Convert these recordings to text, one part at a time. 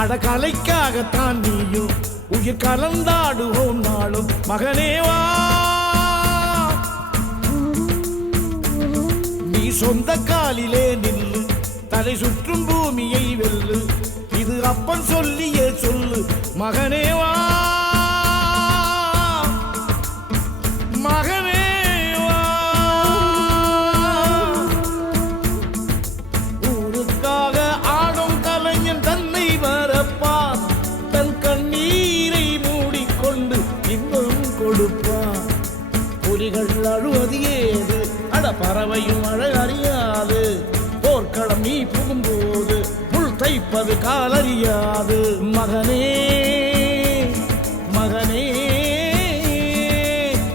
அடகலைக்காகத்தான் நீயும் உயிர் கலந்தாடுவோம் நாளும் மகனேவா. நீ சொந்த காலிலே நில்லு, தலை சுற்றும் பூமியை வெல்லு, இது அப்பன் சொல்லியே சொல்லு மகனேவா. புலிகள் அழுவது ஏது, அட பறவையும் அழகறியாது, போர்க்களம் நீ புகும்போது முள் தைப்பது காலறியாது மகனே. மகனே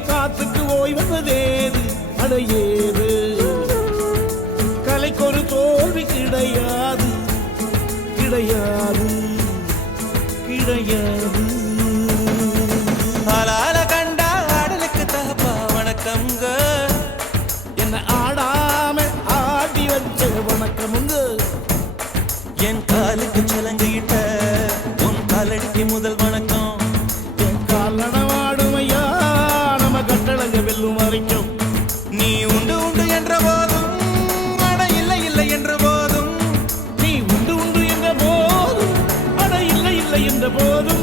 காத்துக்கு ஓய்வதேது, அடையேது கலைக்கொரு தோல்வி கிடையாது, கிடையாது, கிடையாது. என்ன ஆடாம ஆடி வச்ச வணக்கமுங்க. என் காலுக்கு சலங்கிட்ட உன் காலடிக்கு முதல் வணக்கம். என் கால் நடவாடுமையா நம்ம கட்டளங்க வெல்லும் வரைக்கும். நீ உண்டு உண்டு என்ற போதும், அட இல்லை இல்லை என்ற போதும், நீ உண்டு உண்டு என்ற போதும், அட இல்லை இல்லை என்ற போதும்